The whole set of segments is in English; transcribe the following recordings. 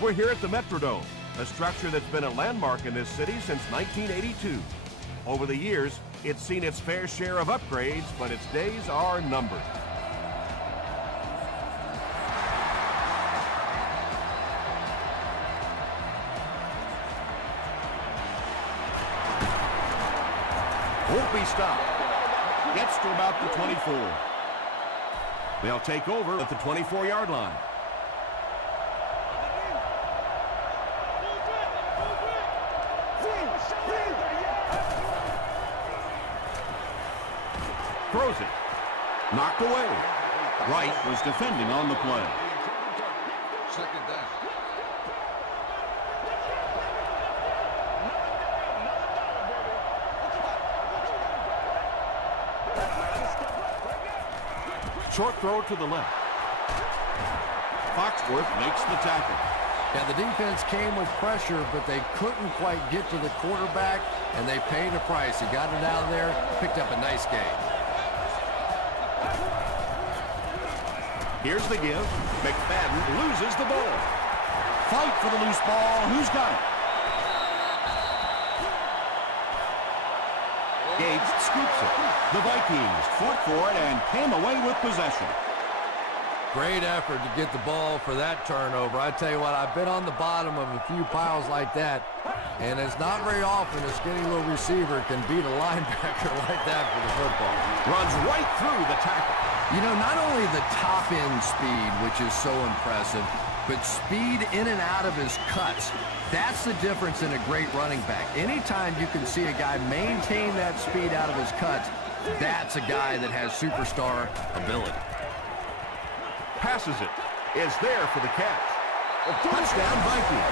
We're here at the Metrodome, a structure that's been a landmark in this city since 1982. Over the years, it's seen its fair share of upgrades, but its days are numbered. Won't be stopped. Gets to about the 24. They'll take over at the 24-yard line. Throws it. Knocked away. Wright was defending on the play. Second down. Short throw to the left. Foxworth makes the tackle. Yeah, the defense came with pressure, but they couldn't quite get to the quarterback, and they paid a price. He got it out of there, picked up a nice gain. Here's the give. McFadden loses the ball. Fight for the loose ball. Who's got it? Gates scoops it. The Vikings fought for it and came away with possession. Great effort to get the ball for that turnover. I tell you what, I've been on the bottom of a few piles like that, and it's not very often a skinny little receiver can beat a linebacker like that for the football. Runs right through the tackle. You know, not only the top-end speed, which is so impressive, but speed in and out of his cuts. That's the difference in a great running back. Anytime you can see a guy maintain that speed out of his cuts, that's a guy that has superstar ability. Passes it. Is there for the catch. Touchdown Vikings.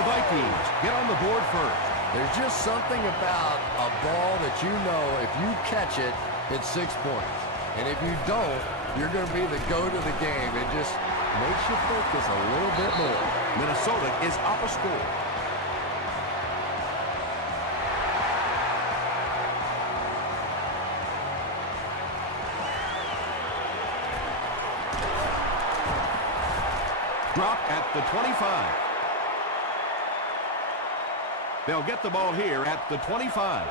The Vikings get on the board first. There's just something about a ball that you know if you catch it, it's 6 points. And if you don't, you're going to be the goat of the game. It just makes you focus a little bit more. Minnesota is up a score. Drop at the 25. They'll get the ball here at the 25.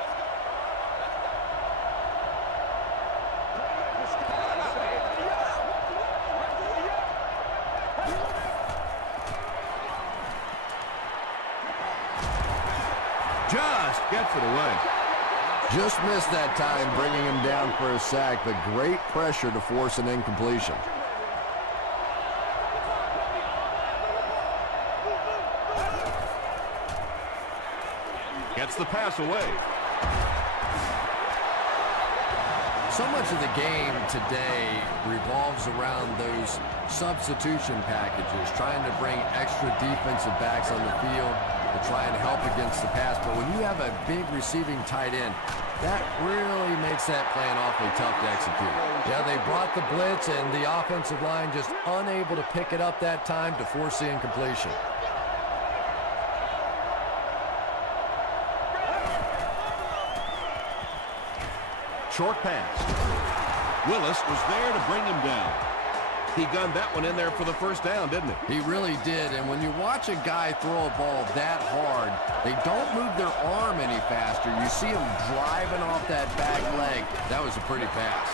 Just gets it away. Just missed that time bringing him down for a sack, but great pressure to force an incompletion. Gets the pass away. So much of the game today revolves around those substitution packages, trying to bring extra defensive backs on the field to try and help against the pass. But when you have a big receiving tight end, that really makes that play awfully tough to execute. Yeah, they brought the blitz, and the offensive line just unable to pick it up that time to force the incompletion. Short pass. Willis was there to bring him down. He gunned that one in there for the first down, didn't he? He really did, and when you watch a guy throw a ball that hard, they don't move their arm any faster. You see him driving off that back leg. That was a pretty pass.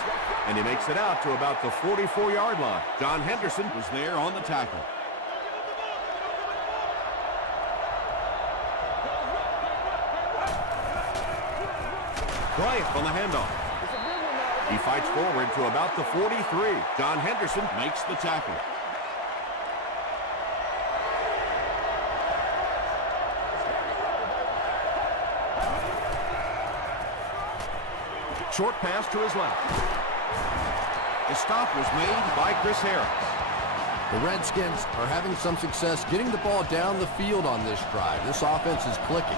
And he makes it out to about the 44-yard line. John Henderson Was there on the tackle. Bryant on the handoff. He fights forward to about the 43. John Henderson Makes the tackle. short pass to his left. The stop was made by Chris Harris. The Redskins are having some success getting the ball down the field on this drive. This offense is clicking.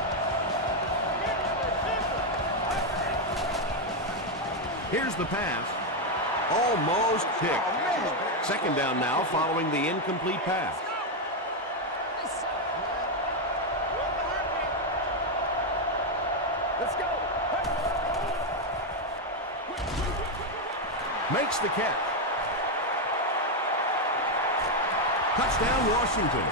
Here's the pass. Almost picked. Second down now following the incomplete pass. Let's go. Makes the catch. Touchdown, Washington.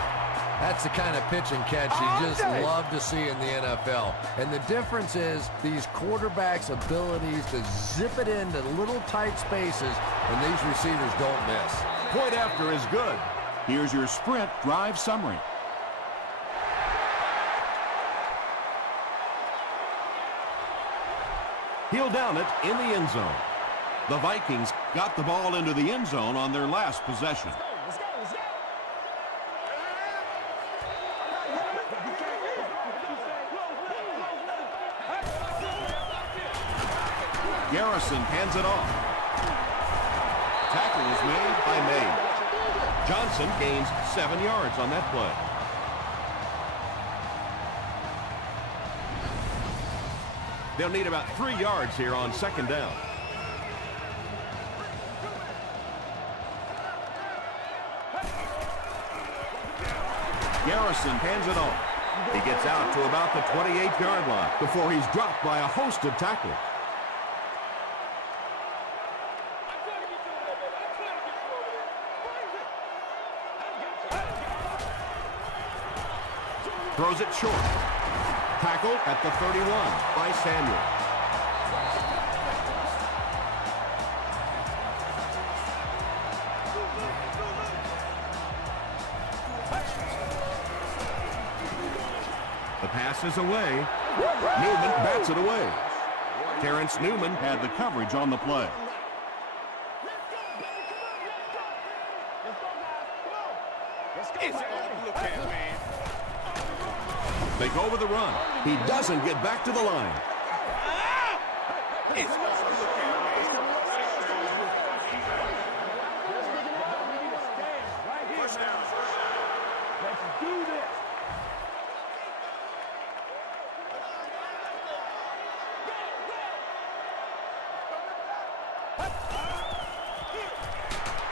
That's the kind of pitch and catch you just love to see in the NFL. And the difference is these quarterbacks' abilities to zip it into little tight spaces, and these receivers don't miss. Point after is good. Here's your sprint drive summary. He'll down it in the end zone. The Vikings got the ball into the end zone on their last possession. Garrison hands it off. Tackle is made by May. Johnson gains 7 yards on that play. They'll need about 3 yards here on second down. Garrison hands it off He gets out to about the 28-yard line before he's dropped by a host of tacklers. Throws it short. Tackle at the 31 by Samuel. The pass is away. Newman bats it away. Terrence Newman Had the coverage on the play. They go with the run. He doesn't get back to the line.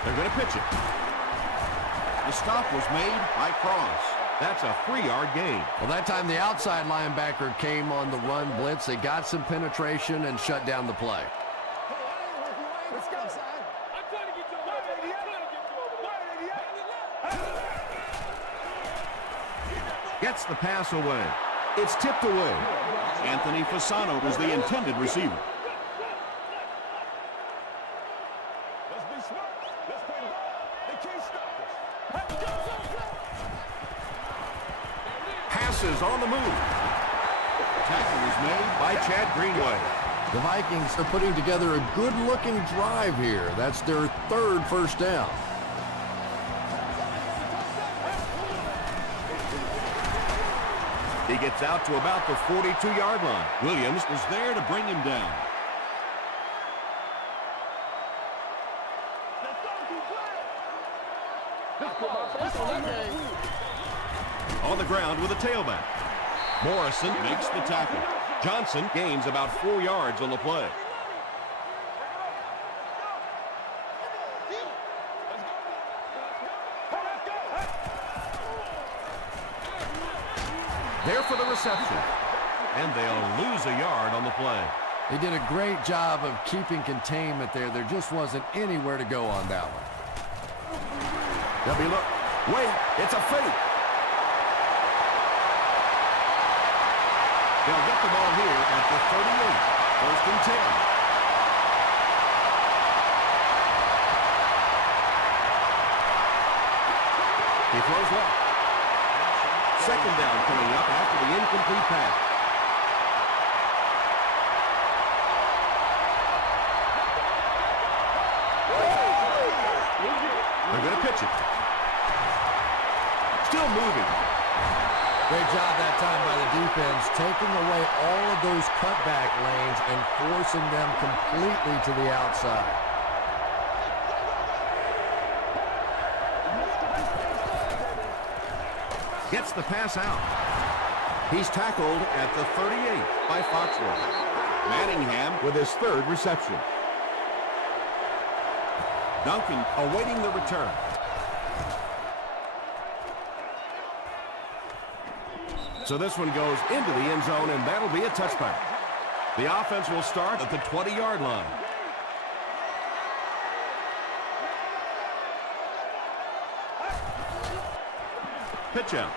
They're going to pitch it. The stop was made by Cross. That's a 3-yard gain. Well, that time the outside linebacker came on the run blitz. They got some penetration and shut down the play. Gets the pass away. It's tipped away. Anthony Fasano was the intended receiver. Passes on the move. Tackle is made By Chad Greenway. The Vikings are putting together a good-looking drive here. That's their third first down. He gets out to about the 42-yard line. Williams was there to bring him down. On the ground with a tailback. Morrison Makes the tackle. Johnson gains about 4 yards on the play. There for the reception. And they'll lose a yard on the play. They did a great job of keeping containment there. There just wasn't anywhere to go on that one. They'll be look. Wait, it's a fake. They'll get the ball here at the 38. First and 10. He throws left. Second down coming up after the incomplete pass. They're going to pitch it. Still moving. Great job that time by the defense, taking away all of those cutback lanes and forcing them completely to the outside. Gets the pass out. He's tackled at the 38 by Foxworth. Manningham with his third reception. Duncan awaiting the return. So this one goes into the end zone, and that'll be a touchback. The offense will start at the 20-yard line. Pitch out.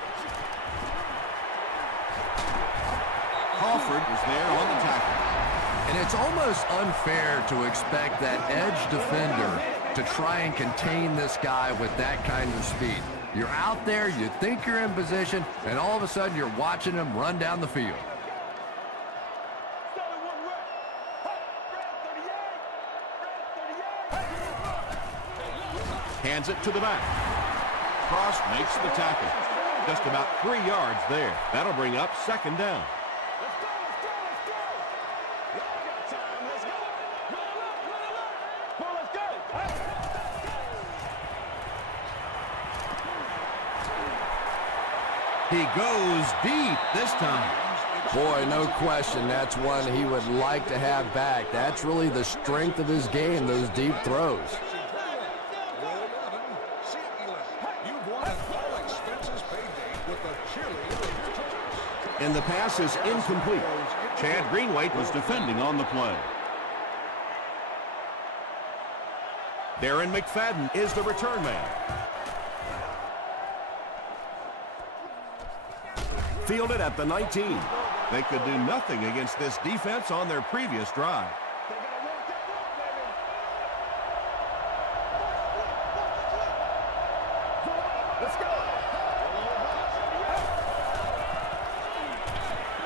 Crawford was there on the tackle. And it's almost unfair to expect that edge defender to try and contain this guy with that kind of speed. You're out there, you think you're in position, and all of a sudden you're watching him run down the field. Hands it to the back. Cross makes the tackle. Just about 3 yards there. That'll bring up second down. He goes deep this time. Boy, no question, that's one he would like to have back. That's really the strength of his game, those deep throws. And the pass is incomplete. Chad Greenwaite was defending on the play. Darren McFadden is the return man. Fielded at the 19. They could do nothing against this defense on their previous drive.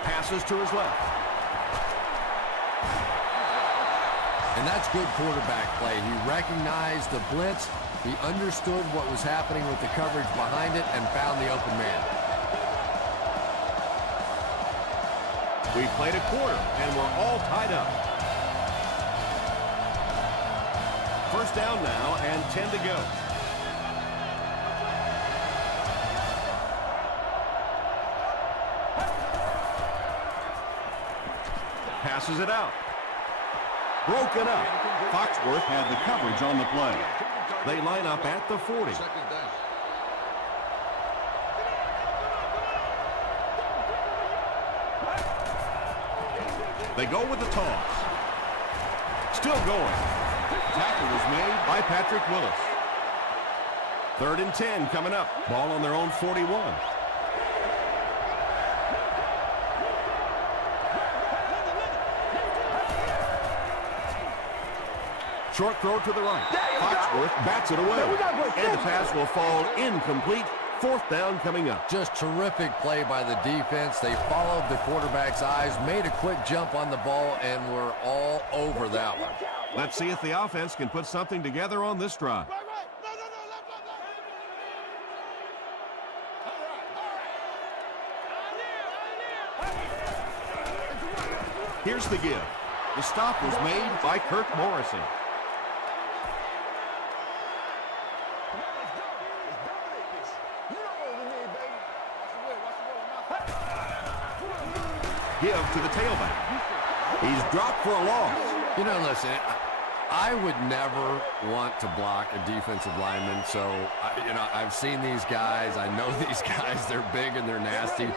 Passes to his left. And that's good quarterback play. He recognized the blitz, he understood what was happening with the coverage behind it, and found the open man. We played a quarter, and we're all tied up. First down now, and 10 to go. Passes it out. Broken up. Foxworth had the coverage on the play. They line up at the 40. They go with the toss. Still going. Tackle was made by Patrick Willis. 3rd and 10 coming up. Ball on their own 41. Short throw to the right. Foxworth bats it away. And the pass will fall incomplete. 4th down coming up. Just terrific play by the defense. They followed the quarterback's eyes, made a quick jump on the ball, and were all over that one. Let's see if the offense can put something together on this drive. Here's the give. The stop was made by Kirk Morrison. Give to the tailback. He's dropped for a loss. You know, listen, I would never want to block a defensive lineman, so, I've seen these guys. I know these guys. They're big and they're nasty.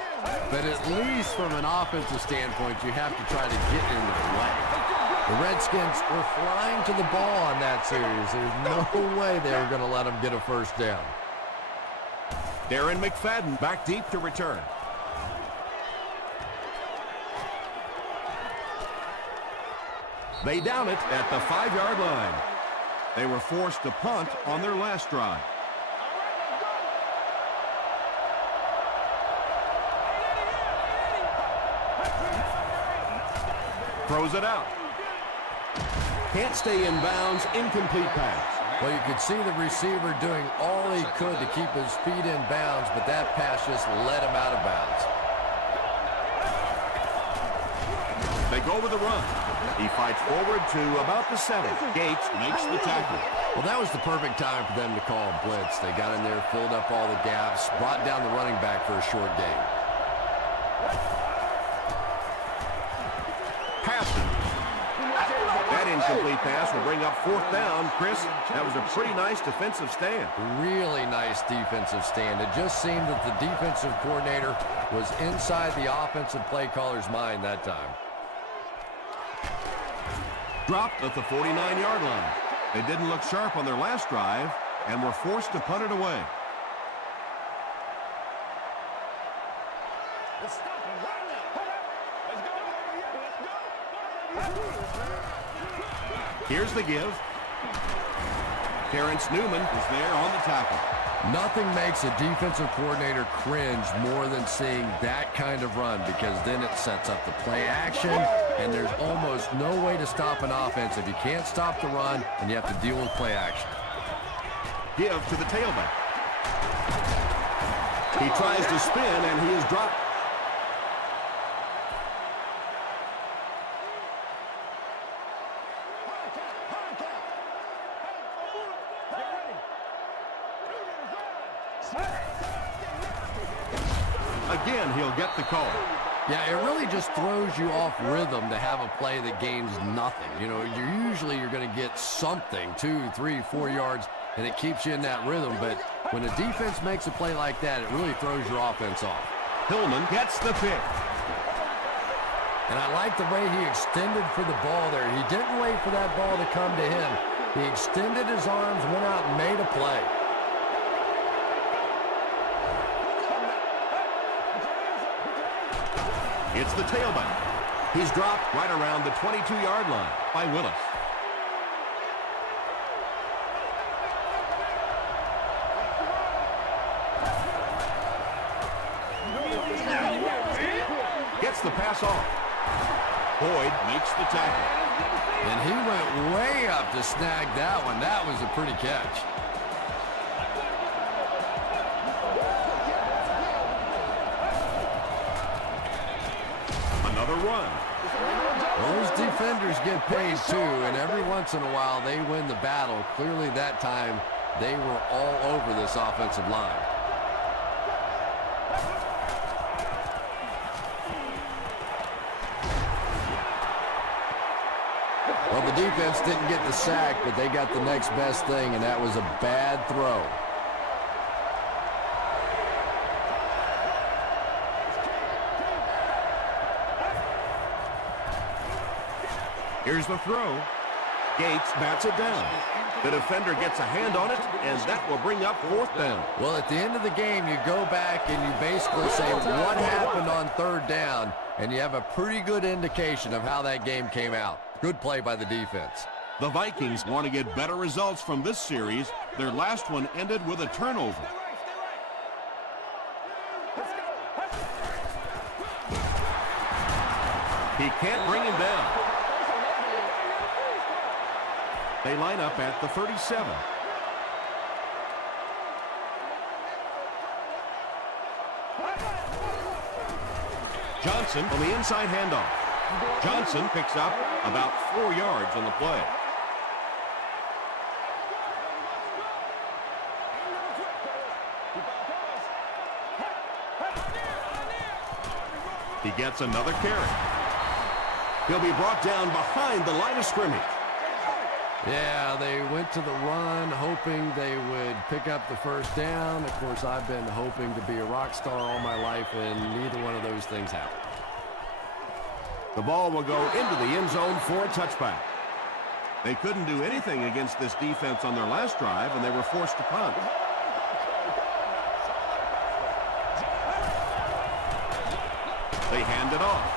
But at least from an offensive standpoint, you have to try to get into the way. The Redskins were flying to the ball on that series. There's no way they were going to let them get a first down. Darren McFadden back deep to return. They down it at the 5-yard line. They were forced to punt on their last drive. Throws it out. Can't stay in bounds. Incomplete pass. Well, you could see the receiver doing all he could to keep his feet in bounds, but that pass just let him out of bounds. They go with the run. He fights forward to about the 7. Gates makes the tackle. Well, that was the perfect time for them to call a blitz. They got in there, filled up all the gaps, brought down the running back for a short gain. Passing. That incomplete pass will bring up 4th down. Chris, that was a pretty nice defensive stand. Really nice defensive stand. It just seemed that the defensive coordinator was inside the offensive play caller's mind that time. Dropped at the 49-yard line. They didn't look sharp on their last drive and were forced to punt it away. Here's the give. Terrence Newman is there on the tackle. Nothing makes a defensive coordinator cringe more than seeing that kind of run, because then it sets up the play action, and there's almost no way to stop an offense if you can't stop the run and you have to deal with play action. Give to the tailback. He tries to spin, and he is dropped. Again, he'll get the call. Yeah, it really just throws you off rhythm to have a play that gains nothing. You know, you're going to get something, 2, 3, 4 yards, and it keeps you in that rhythm. But when a defense makes a play like that, it really throws your offense off. Hillman gets the pick. And I like the way he extended for the ball there. He didn't wait for that ball to come to him. He extended his arms, went out, and made a play. It's the tailback. He's dropped right around the 22-yard line by Willis. Gets the pass off. Boyd makes the tackle. And he went way up to snag that one. That was a pretty catch. Another run. Those defenders get paid too, and every once in a while they win the battle. Clearly that time they were all over this offensive line. Well, the defense didn't get the sack, but they got the next best thing, and that was a bad throw. Here's the throw. Gates bats it down. The defender gets a hand on it, and that will bring up 4th down. Well, at the end of the game, you go back and you basically say what happened on 3rd down, and you have a pretty good indication of how that game came out. Good play by the defense. The Vikings want to get better results from this series. Their last one ended with a turnover. He can't bring him down. They line up at the 37. Johnson on the inside handoff. Johnson picks up about 4 yards on the play. He gets another carry. He'll be brought down behind the line of scrimmage. Yeah, they went to the run hoping they would pick up the 1st down. Of course, I've been hoping to be a rock star all my life, and neither one of those things happened. The ball will go into the end zone for a touchback. They couldn't do anything against this defense on their last drive, and they were forced to punt. They hand it off.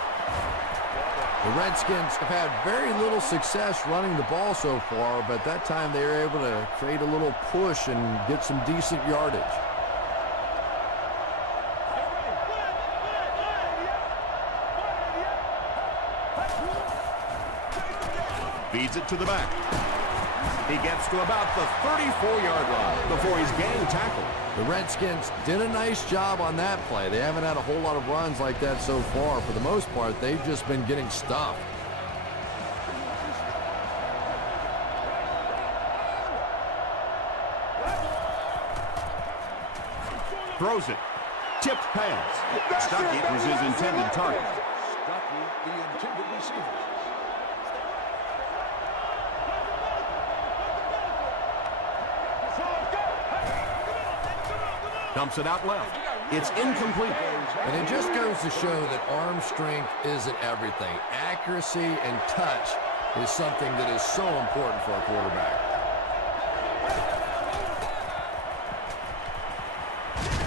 The Redskins have had very little success running the ball so far, but that time they were able to create a little push and get some decent yardage. Feeds it to the back. He gets to about the 34-yard line before he's gang tackled. The Redskins did a nice job on that play. They haven't had a whole lot of runs like that so far. For the most part, they've just been getting stuffed. Throws it. Tipped pass. Stuckey was his intended target. Stuckey, the intended receiver. Dumps it out left. It's incomplete. And it just goes to show that arm strength isn't everything. Accuracy and touch is something that is so important for a quarterback.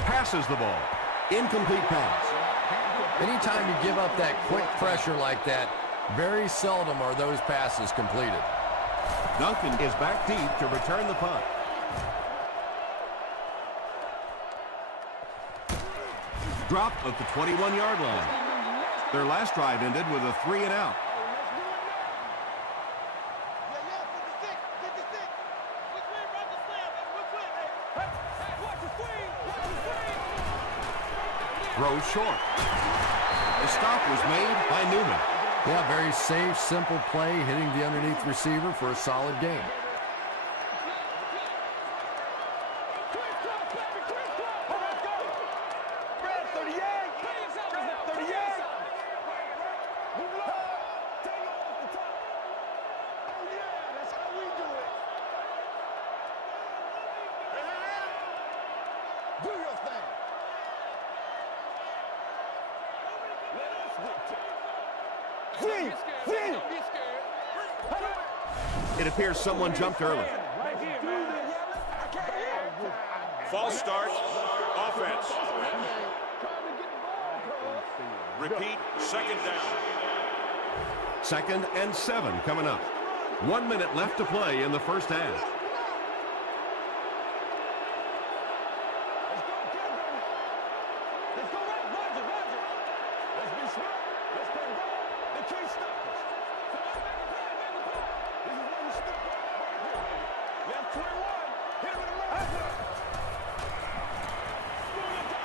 Passes the ball. Incomplete pass. Anytime you give up that quick pressure like that, very seldom are those passes completed. Duncan is back deep to return the punt. Dropped at the 21-yard line. Their last drive ended with a 3-and-out. Throws short. The stop was made by Newman. Yeah, very safe, simple play, hitting the underneath receiver for a solid gain. It appears someone jumped early. False start. Offense. Repeat. Second down. 2nd and 7 coming up. 1 minute left to play in the first half.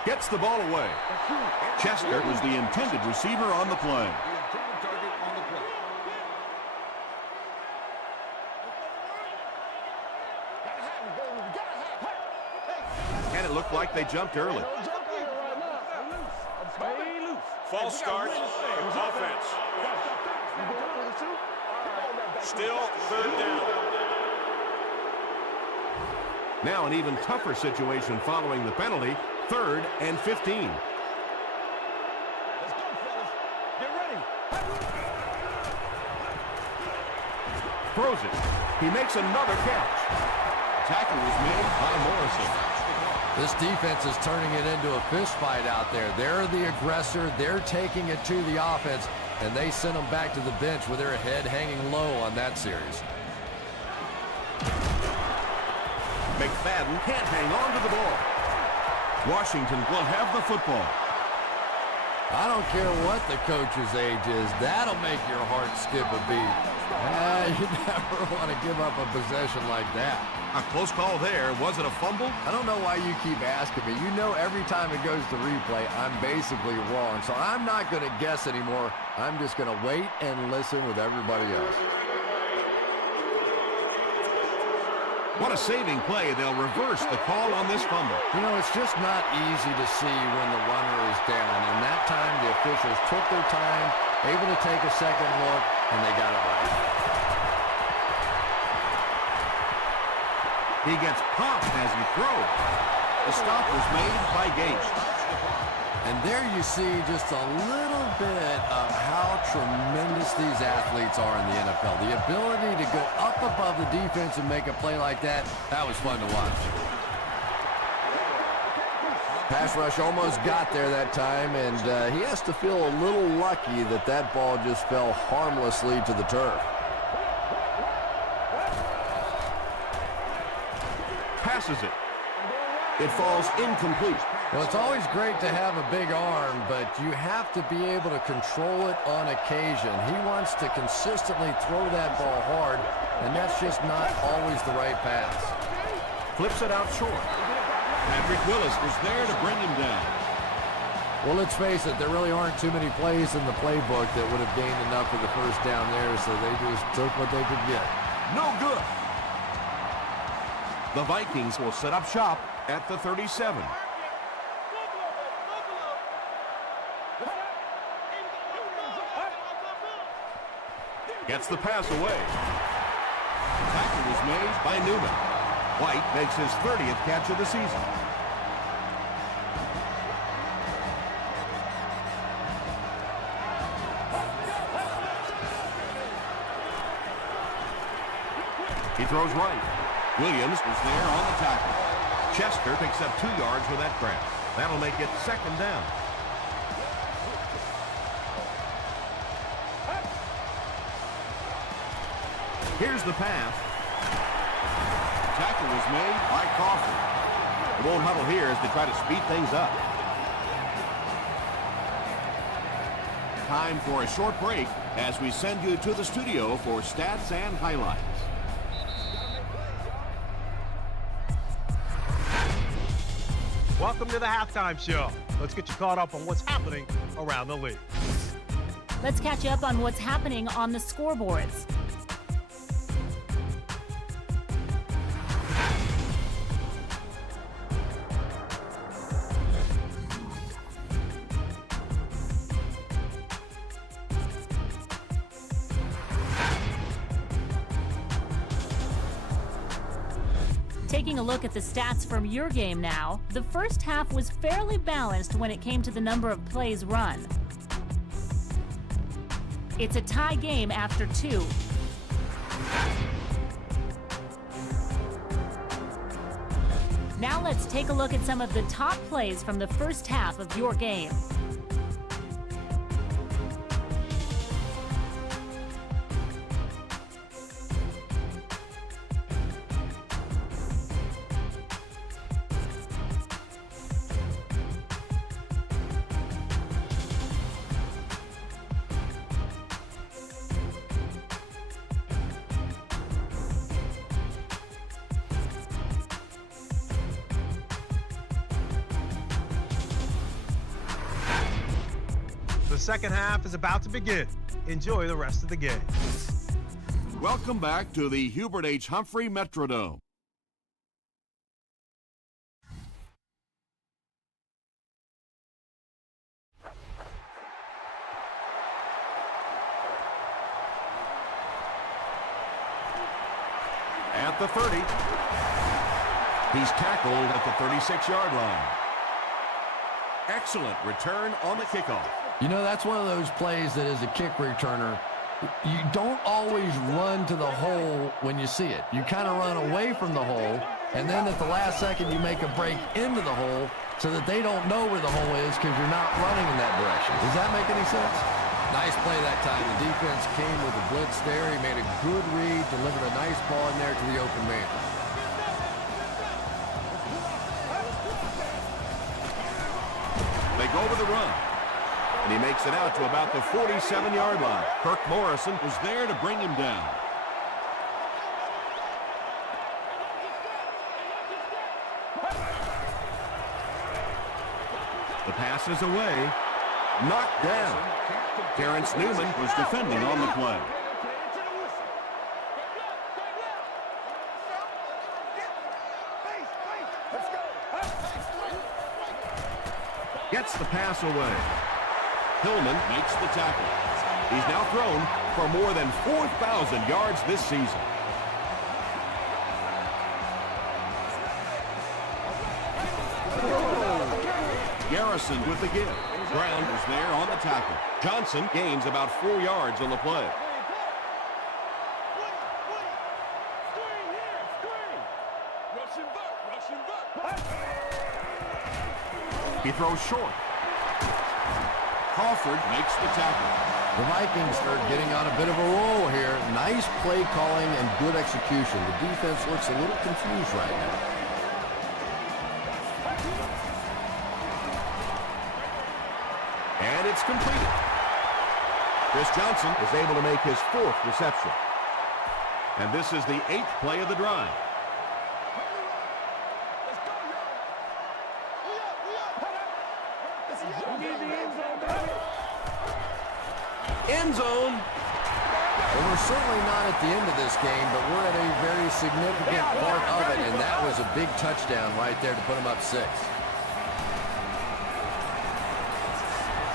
Gets the ball away. Chester was the intended receiver on the play. And it looked like they jumped early. False start. Offense. Still third down. Now an even tougher situation following the penalty. 3rd and 15. Throws it. He makes another catch. Tackle was made by Morrison. This defense is turning it into a fist fight out there. They're the aggressor. They're taking it to the offense, and they send them back to the bench with their head hanging low on that series. McFadden can't hang on to the ball. Washington will have the football. I don't care what the coach's age is. That'll make your heart skip a beat. You never want to give up a possession like that. A close call there. Was it a fumble? I don't know why you keep asking me. You know every time it goes to replay, I'm basically wrong. So I'm not going to guess anymore. I'm just going to wait and listen with everybody else. What a saving play. They'll reverse the call on this fumble. You know, it's just not easy to see when the runner is down. And that time, the officials took their time, able to take a second look, and they got it right. He gets popped as he throws. The stop was made by Gage. And there you see just a little bit of how tremendous these athletes are in the NFL. The ability to go up above the defense and make a play like that, that was fun to watch. Pass rush almost got there that time, and he has to feel a little lucky that that ball just fell harmlessly to the turf. Passes it. It falls incomplete. Well, it's always great to have a big arm, but you have to be able to control it on occasion. He wants to consistently throw that ball hard, and that's just not always the right pass. Flips it out short. Patrick Willis was there to bring him down. Well, let's face it, there really aren't too many plays in the playbook that would have gained enough for the first down there, so they just took what they could get. No good. The Vikings will set up shop at the 37. Gets the pass away. Tackle was made by Newman. White makes his 30th catch of the season. He throws right. Williams was there on the tackle. Chester picks up 2 yards with that grab. That'll make it 2nd down. Here's the pass. Tackle was made by Crawford. They won't huddle here as they try to speed things up. Time for a short break as we send you to the studio for stats and highlights. Welcome to the halftime show. Let's get you caught up on what's happening around the league. Let's catch you up on what's happening on the scoreboards. Taking a look at the stats from your game now, the first half was fairly balanced when it came to the number of plays run. It's a tie game after 2. Now let's take a look at some of the top plays from the first half of your game. The second half is about to begin. Enjoy the rest of the game. Welcome back to the Hubert H. Humphrey Metrodome. At the 30. He's tackled at the 36-yard line. Excellent return on the kickoff. You know, that's one of those plays that as a kick returner, you don't always run to the hole when you see it. You kind of run away from the hole, and then at the last second you make a break into the hole so that they don't know where the hole is because you're not running in that direction. Does that make any sense? Nice play that time. The defense came with a blitz there. He made a good read, delivered a nice ball in there to the open man. They go with the run. And he makes it out to about the 47-yard line. Kirk Morrison was there to bring him down. The pass is away. Knocked down. Terrence Newman was defending on the play. Gets the pass away. Hillman makes the tackle. He's now thrown for more than 4,000 yards this season. Garrison with the give. Brown was there on the tackle. Johnson gains about 4 yards on the play. He throws short. Crawford makes the tackle. The Vikings are getting on a bit of a roll here. Nice play calling and good execution. The defense looks a little confused right now. And it's completed. Chris Johnson is able to make his 4th reception. And this is the 8th play of the drive. End zone. Well, we're certainly not at the end of this game, but we're at a very significant part of it, and that was a big touchdown right there to put them up 6.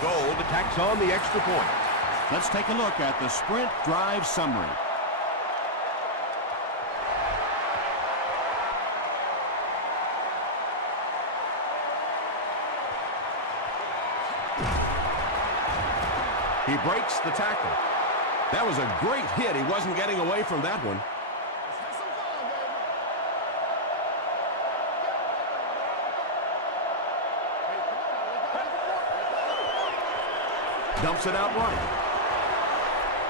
Gold tacks on the extra point. Let's take a look at the sprint drive summary. He breaks the tackle. That was a great hit. He wasn't getting away from that one. Dumps it out right.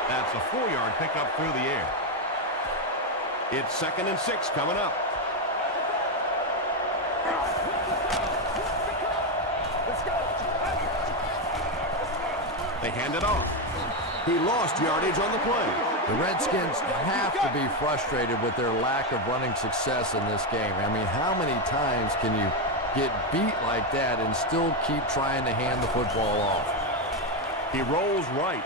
That's a 4-yard pickup through the air. It's 2nd and 6 coming up. They hand it off. He lost yardage on the play. The Redskins have to be frustrated with their lack of running success in this game. I mean, how many times can you get beat like that and still keep trying to hand the football off? He rolls right.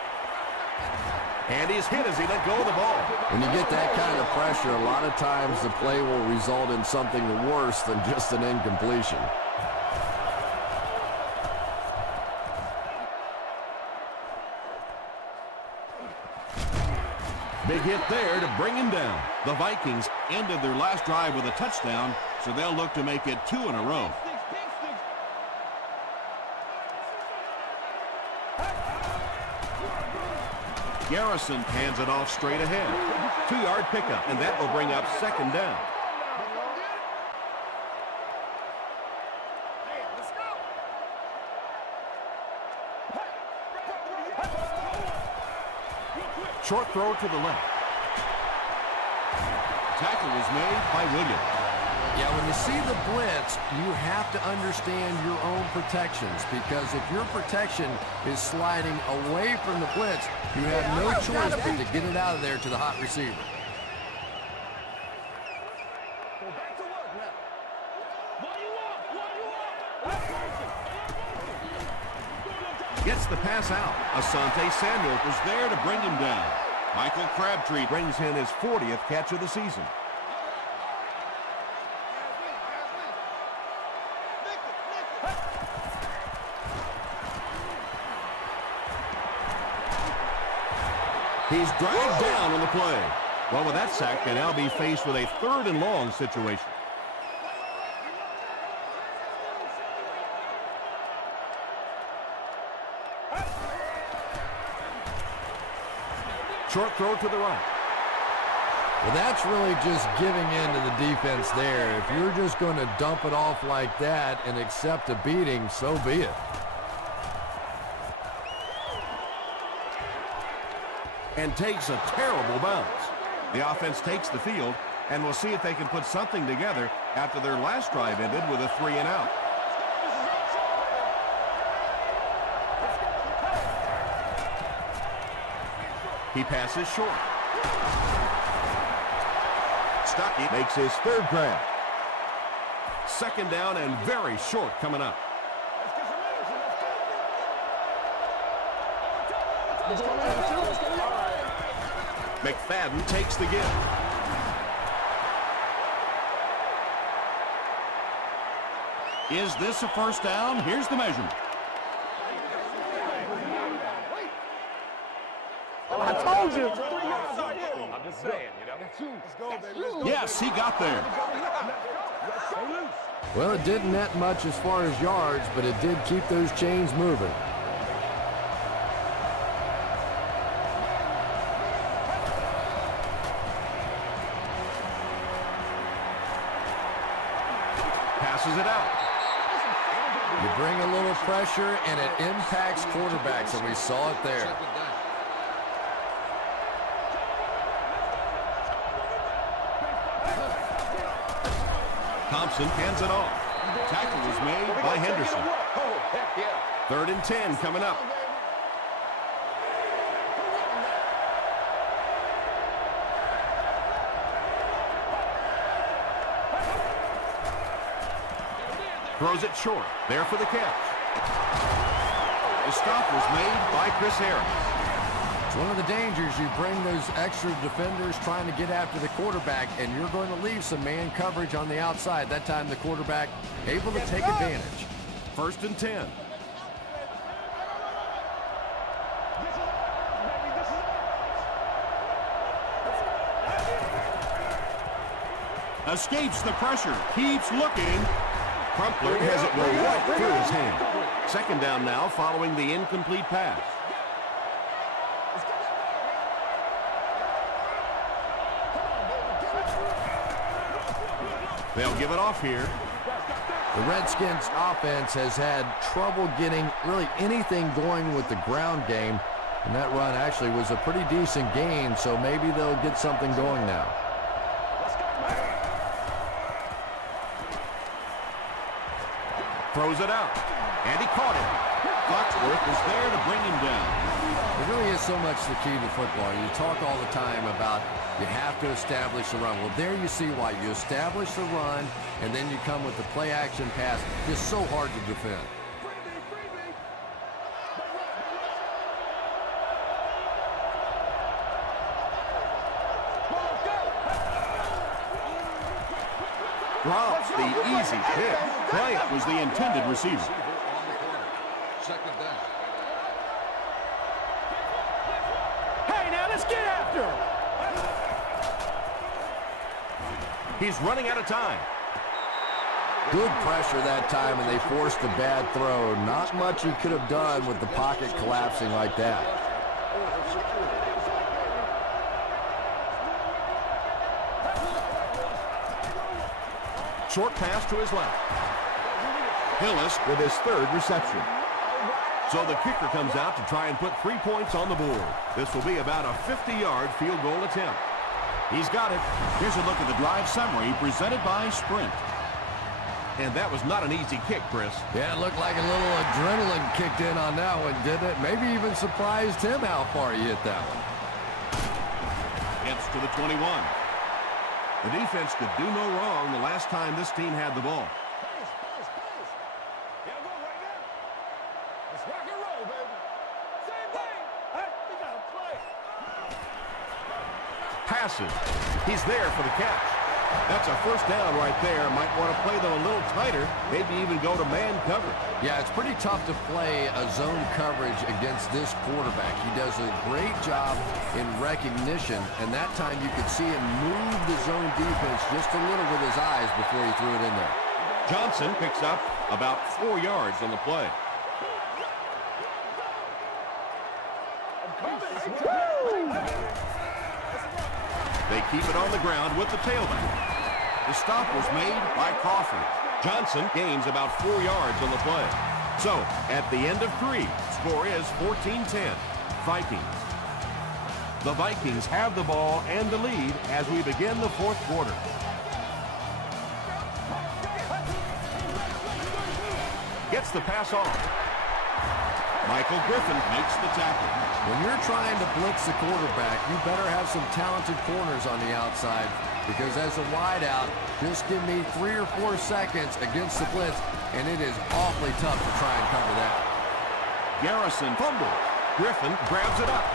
And he's hit as he let go of the ball. When you get that kind of pressure, a lot of times the play will result in something worse than just an incompletion. Big hit there to bring him down. The Vikings ended their last drive with a touchdown, so they'll look to make it 2 in a row. Garrison hands it off straight ahead. 2-yard pickup, and that will bring up 2nd down. Short throw to the left. Tackle was made by Williams. Yeah, when you see the blitz, you have to understand your own protections, because if your protection is sliding away from the blitz, you have no choice but to get it out of there to the hot receiver. Gets the pass out. Asante Samuel was there to bring him down. Michael Crabtree brings in his 40th catch of the season. He's dragged down on the play. Well, with that sack, they now be faced with a 3rd and long situation. Short throw to the right. Well, that's really just giving in to the defense there. If you're just going to dump it off like that and accept a beating, so be it. And takes a terrible bounce. The offense takes the field, and we'll see if they can put something together after their last drive ended with a 3-and-out. He passes short. Stuckey makes his 3rd grab. 2nd down and very short coming up. McFadden takes the give. Is this a 1st down? Here's the measurement. I told you. I'm just saying, Yes, he got there. Well, it didn't net much as far as yards, but it did keep those chains moving. Passes it out. You bring a little pressure, and it impacts quarterbacks, and we saw it there. Thompson hands it off. Tackle was made by Henderson. 3rd and 10 coming up. Throws it short. There for the catch. The stop was made by Chris Harris. It's one of the dangers. You bring those extra defenders trying to get after the quarterback, and you're going to leave some man coverage on the outside. That time the quarterback able to take advantage. 1st and 10. Escapes the pressure. Keeps looking. Crumpler has it go right through his hand. 2nd down now following the incomplete pass. They'll give it off here. The Redskins offense has had trouble getting really anything going with the ground game, and that run actually was a pretty decent gain, so maybe they'll get something going now. Throws it out. And he caught it. Foxworth is there to bring him down. It really is so much the key to football. You talk all the time about you have to establish the run. Well, there you see why. You establish the run, and then you come with the play-action pass. It's so hard to defend. Drops the easy pick. Bryant was the intended receiver. Second down. Hey, now let's get after him. He's running out of time. Good pressure that time, and they forced a bad throw. Not much he could have done with the pocket collapsing like that. Short pass to his left. Hillis with his third reception. So the kicker comes out to try and put 3 points on the board. This will be about a 50-yard field goal attempt. He's got it. Here's a look at the drive summary presented by Sprint. And that was not an easy kick, Chris. Yeah, it looked like a little adrenaline kicked in on that one, didn't it? Maybe even surprised him how far he hit that one. Gets to the 21. The defense could do no wrong the last time this team had the ball. Yeah, go right now. Let's rock and roll, baby. Same thing. Hey, we got to play. Passes. He's there for the catch. That's a first down right there. Might want to play them a little tighter, maybe even go to man coverage. Yeah, it's pretty tough to play a zone coverage against this quarterback. He does a great job in recognition, and that time you could see him move the zone defense just a little with his eyes before he threw it in there. Johnson picks up about 4 yards on the play. They keep it on the ground with the tailback. The stop was made by Crawford. Johnson gains about 4 yards on the play. So, at the end of 3, score is 14-10, Vikings. The Vikings have the ball and the lead as we begin the fourth quarter. Gets the pass off. Michael Griffin makes the tackle. When you're trying to blitz the quarterback, you better have some talented corners on the outside, because as a wideout, just give me 3 or 4 seconds against the blitz, and it is awfully tough to try and cover that. Garrison fumbles. Griffin grabs it up.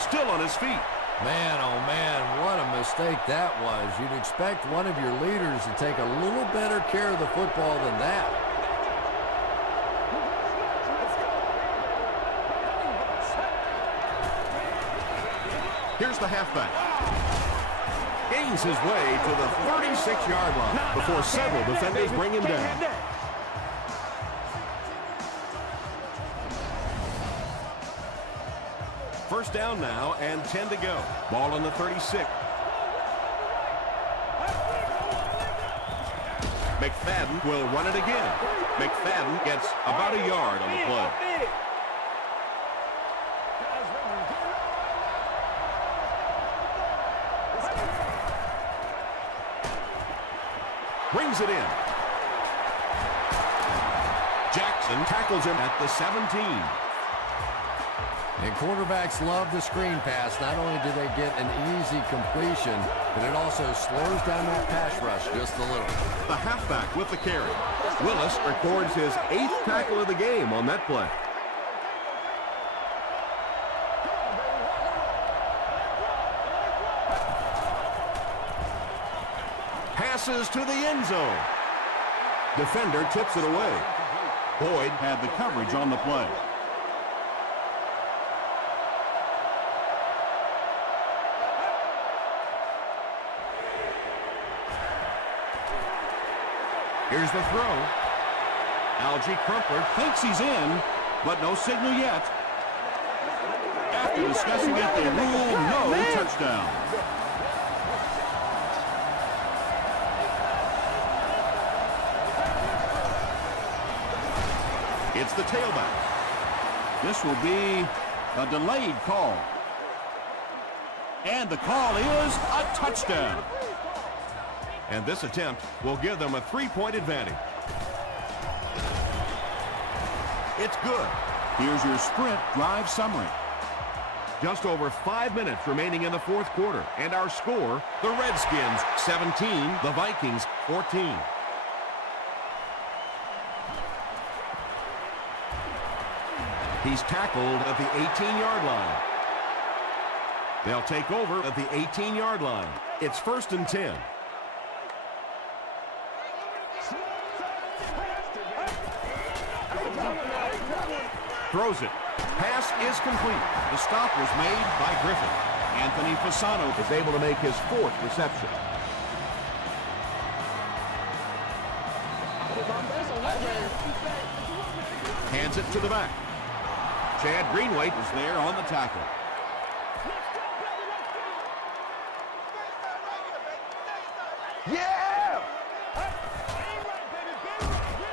Still on his feet. Man, oh man, what a mistake that was. You'd expect one of your leaders to take a little better care of the football than that. Here's the halfback. Gains his way to the 36-yard line before several defenders bring him down. First down now and 10 to go. Ball on the 36. McFadden will run it again. McFadden gets about a yard on the play. Brings it in. Jackson tackles him at the 17. And quarterbacks love the screen pass. Not only do they get an easy completion, but it also slows down that pass rush just a little. The halfback with the carry. Willis records his 8th tackle of the game on that play. Passes to the end zone. Defender tips it away. Boyd had the coverage on the play. Here's the throw. Algie Crumpler thinks he's in, but no signal yet. After discussing it, they rule no touchdown. It's the tailback. This will be a delayed call. And the call is a touchdown. And this attempt will give them a 3-point advantage. It's good. Here's your sprint drive summary. Just over 5 minutes remaining in the fourth quarter. And our score, the Redskins 17, the Vikings 14. He's tackled at the 18-yard line. They'll take over at the 18-yard line. It's 1st and 10. Throws it. Pass is complete. The stop was made by Griffin. Anthony Fasano Is able to make his 4th reception. hands it to the back. Chad Greenway is there on the tackle. Yeah!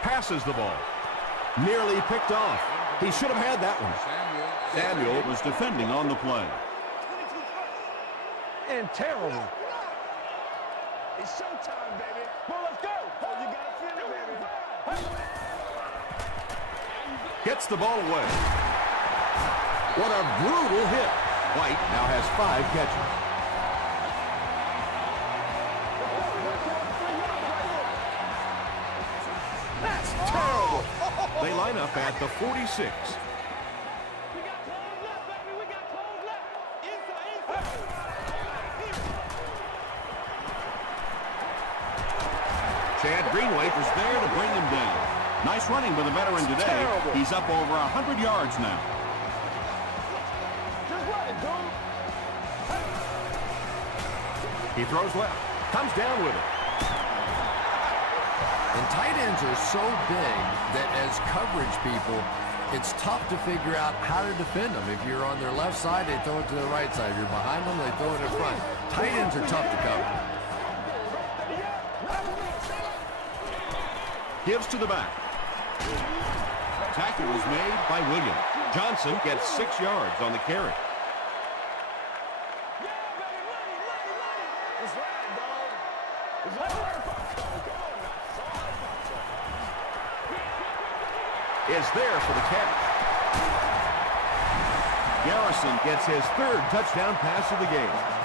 Passes the ball. Nearly picked off. He should have had that one. Samuel was defending on the play. And terrible. It's showtime, baby. Well, let's go. Oh, you gotta feel it, baby. Gets the ball away. What a brutal hit. White now has 5 catches. That's terrible. They line up at the 46. We got clothes left, baby. We got clothes left. Inside. Chad Greenway was there to bring him down. Nice running by the veteran today. Terrible. He's up over 100 yards now. Just let it, dude. He throws left. Comes down with it. And tight ends are so big that as coverage people, it's tough to figure out how to defend them. If you're on their left side, they throw it to the right side. If you're behind them, they throw it in front. Tight ends are tough to cover. Gives to the back. Tackle was made by Williams. Johnson gets 6 yards on the carry. It's right, dog. It's right. Is there for the catch. Garrison Gets his 3rd touchdown pass of the game.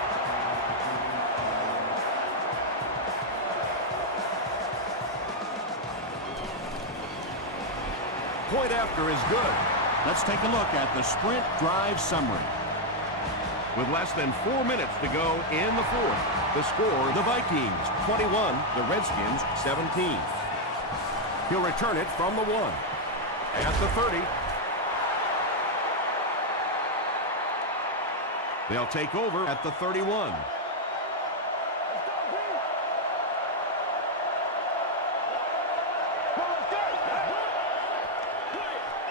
point after is good. Let's take a look at the sprint drive summary. With less than 4 minutes to go in the fourth, the score, the Vikings 21, the Redskins 17. He'll return it from the 1. At the 30. They'll take over at the 31.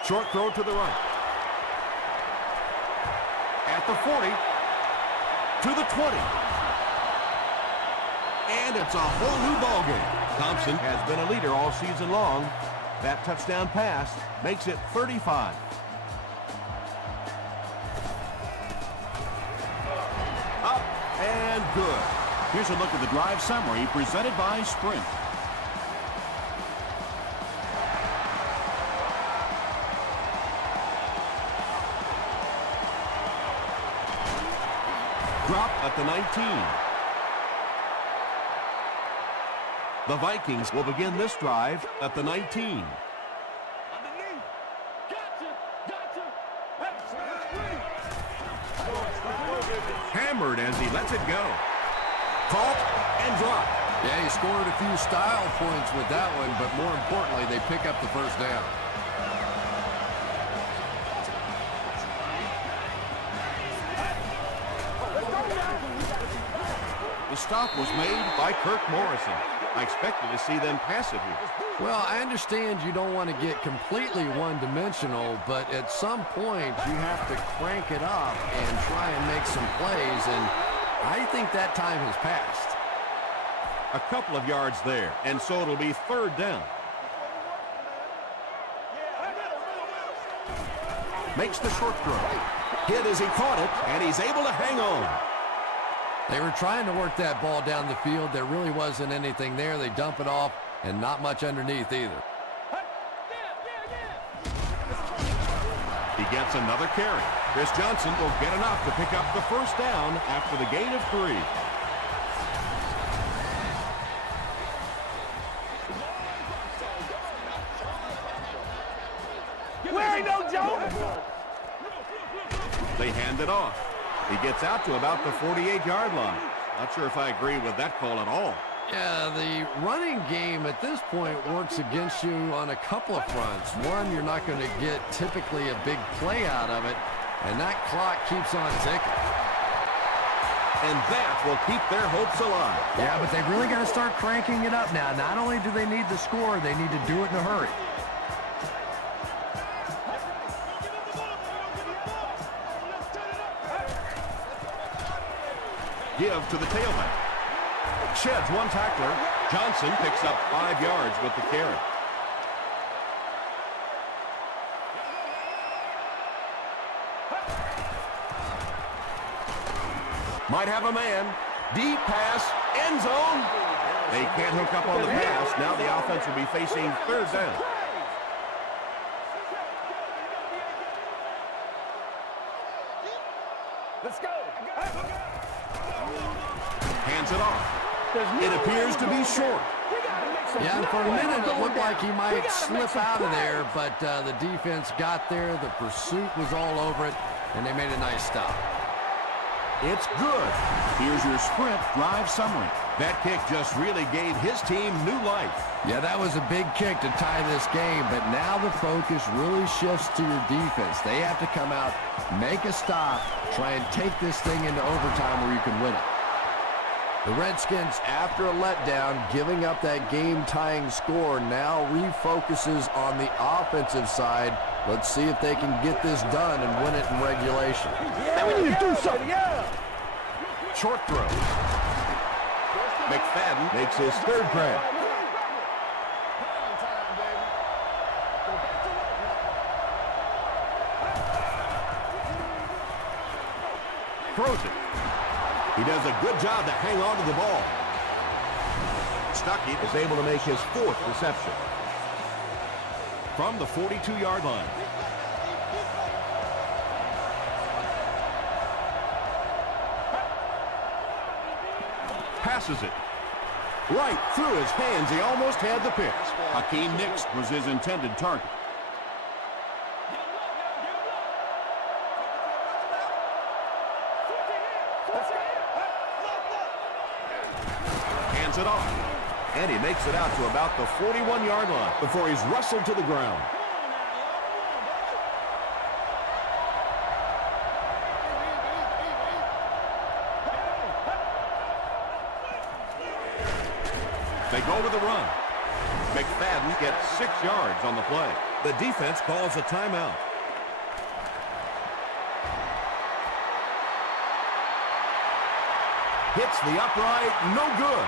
Short throw to the right. At the 40. To the 20. And it's a whole new ballgame. Thompson has been a leader all season long. That touchdown pass makes it 35. Up and good. Here's a look at the drive summary presented by Sprint. Drop at the 19. The Vikings will begin this drive at the 19. Hammered as he lets it go. Caught and dropped. Yeah, he scored a few style points with that one, but more importantly, they pick up the first down. The stop was made by Kirk Morrison. I expected to see them pass it here. Well, I understand you don't want to get completely one-dimensional, but at some point you have to crank it up and try and make some plays, and I think that time has passed. A couple of yards there, and so it'll be 3rd down. Makes the short throw. Hit as he caught it, and he's able to hang on. They were trying to work that ball down the field. There really wasn't anything there. They dump it off, and not much underneath either. He gets another carry. Chris Johnson will get enough to pick up the first down after the gain of 3. We ain't no joke. They hand it off. He gets out to about the 48-yard line. Not sure if I agree with that call at all. Yeah, the running game at this point works against you on a couple of fronts. One, you're not going to get typically a big play out of it, and that clock keeps on ticking. And that will keep their hopes alive. Yeah, but they really got to start cranking it up now. Not only do they need the score, they need to do it in a hurry. Give to the tailback. Sheds one tackler. Johnson picks up 5 yards with the carry. Might have a man. Deep pass. End zone. They can't hook up on the pass. Now the offense will be facing third down. Let's go. Hands it off. It appears to be short. Yeah, and for a minute it looked like he might slip out of there, but the defense got there. The pursuit was all over it, and they made a nice stop. It's good. Here's your sprint drive summary. That kick just really gave his team new life. Yeah, that was a big kick to tie this game, but now the focus really shifts to your defense. They have to come out, make a stop, try and take this thing into overtime where you can win it. The Redskins, after a letdown, giving up that game-tying score, now refocuses on the offensive side. Let's see if they can get this done and win it in regulation. Yeah, we need to do something. Yeah. Short throw. McFadden makes his third grab. Throws it. He does a good job to hang on to the ball. Stuckey is able to make his 4th reception. From the 42-yard line. Passes it. Right through his hands. He almost had the pick. Hakeem Nicks was his intended target. Hands it off. And he makes it out to about the 41-yard line before he's wrestled to the ground. They go with the run. McFadden gets 6 yards on the play. The defense calls a timeout. Hits the upright, no good.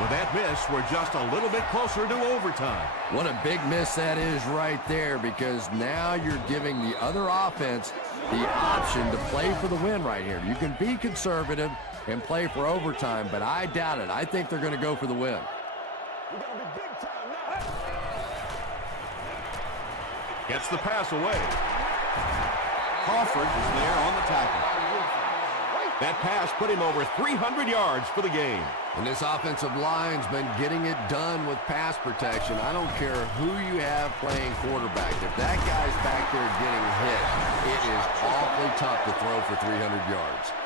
With that miss, we're just a little bit closer to overtime. What a big miss that is right there, because now you're giving the other offense the option to play for the win right here. You can be conservative and play for overtime, but I doubt it. I think they're going to go for the win. We're gonna be big time now. Gets the pass away. Crawford is there on the tackle. That pass put him over 300 yards for the game. And this offensive line's been getting it done with pass protection. I don't care who you have playing quarterback. If that guy's back there getting hit, it is awfully tough to throw for 300 yards.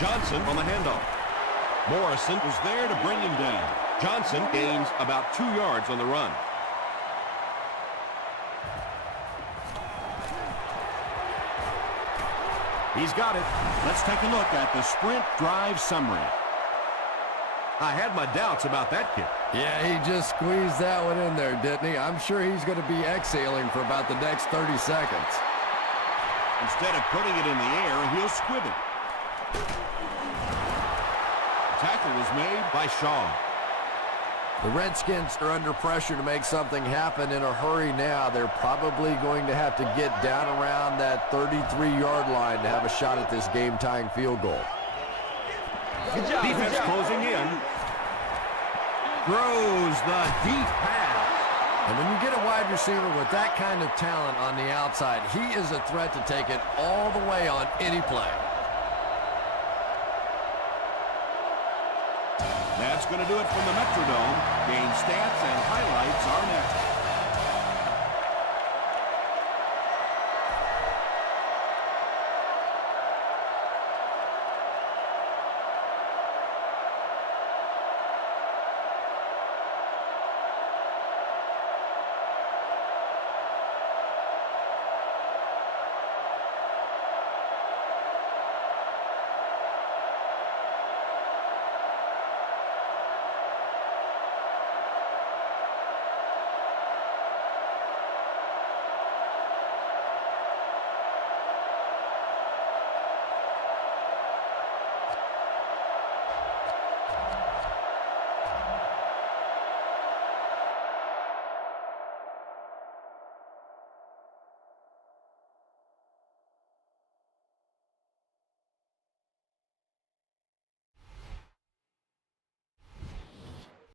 Johnson on the handoff. Morrison was there to bring him down. Johnson gains about 2 yards on the run. He's got it. Let's take a look at the sprint drive summary. I had my doubts about that kick. Yeah, he just squeezed that one in there, didn't he? I'm sure he's going to be exhaling for about the next 30 seconds. Instead of putting it in the air, he'll squib it. Tackle was made by Shaw. The Redskins are under pressure to make something happen in a hurry now. They're probably going to have to get down around that 33-yard line to have a shot at this game-tying field goal. Good job. Defense closing in. Throws the deep pass. And when you get a wide receiver with that kind of talent on the outside, he is a threat to take it all the way on any play. That's going to do it from the Metrodome. Game stats and highlights are next.